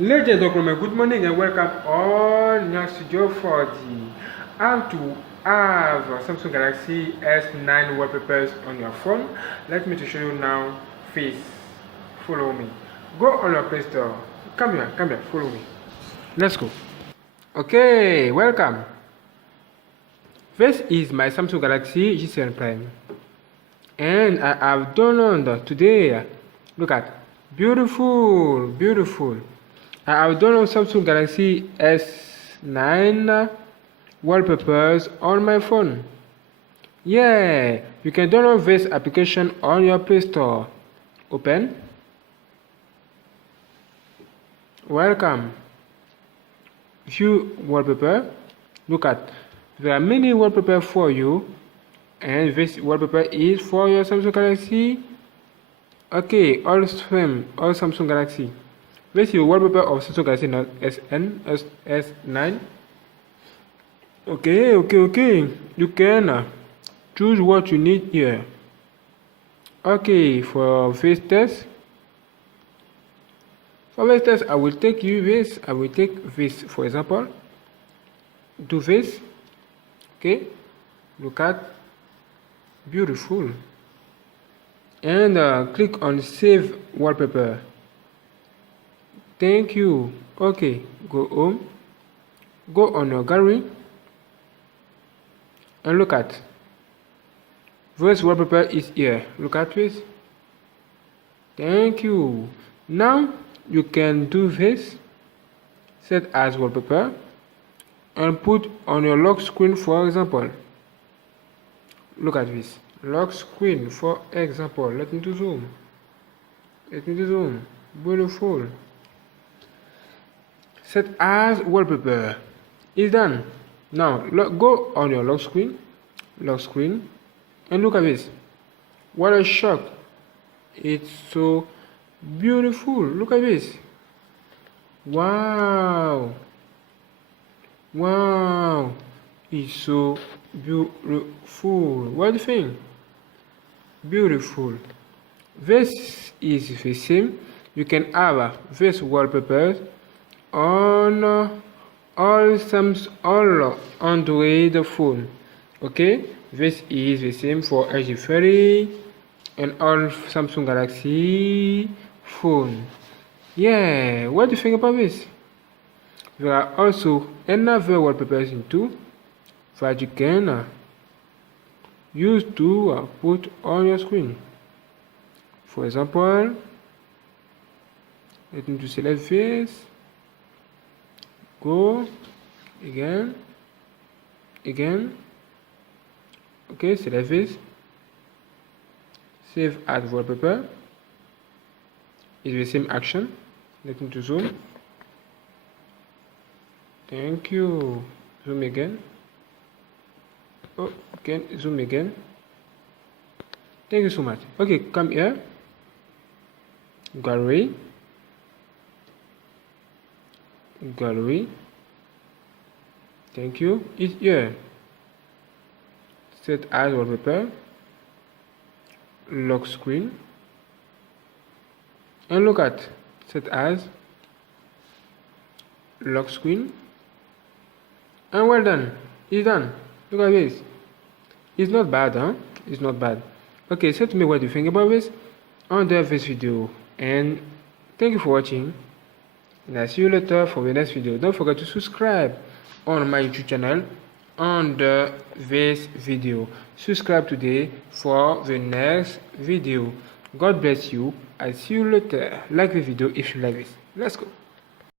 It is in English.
Ladies and gentlemen, good morning and welcome on GNANGSTUDIO for the how to have Samsung Galaxy S9 wallpapers on your phone. Let me to show you now. Face, follow me. Go on your Play Store. Come here, follow me. Let's go. Okay, welcome. This is my Samsung Galaxy G7 Prime, and I have downloaded today. Look at beautiful. I have downloaded Samsung Galaxy S9 wallpapers on my phone. Yeah, you can download this application on your Play Store. Open. Welcome. View wallpaper. Look at, there are many wallpapers for you, and this wallpaper is for your Samsung Galaxy. Okay, all Samsung Galaxy. This is the wallpaper of Samsung Galaxy Note S9. Okay. You can choose what you need here. Okay, for face test. For face test, I will take this. I will take this, for example. Do this. Okay. Look at. Beautiful. And click on Save Wallpaper. Thank you. Okay, go home. Go on your gallery and look at this wallpaper is here. Look at this. Thank you. Now you can do this. Set as wallpaper and put on your lock screen, for example. Look at this. Lock screen, for example. Let me do zoom. Beautiful. Set as wallpaper. It's done. Now go on your lock screen, and look at this. What a shock! It's so beautiful. Look at this. Wow! It's so beautiful. What do you think? Beautiful. This is the same. You can have this wallpaper on all Android phone. Okay, this is the same for LG30 and all Samsung Galaxy phone. Yeah, what do you think about this? There are also another wallpapers into that you can use to put on your screen. For example, let me select this. Go again. Okay, select this. Save as wallpaper. It's the same action. Let me zoom. Thank you. Zoom again. Oh, again, zoom again. Thank you so much. Okay, come here. Gallery. Thank you. It's here. Set as wallpaper. Lock screen. And look at. Set as lock screen. And well done. It's done. Look at this. It's not bad, huh? It's not bad. Okay, say to me what you think about this under this video. And thank you for watching. And I'll see you later for the next video. Don't forget to subscribe on my YouTube channel under this video. Subscribe today for the next video. God bless you. I'll see you later. Like the video if you like this. Let's go.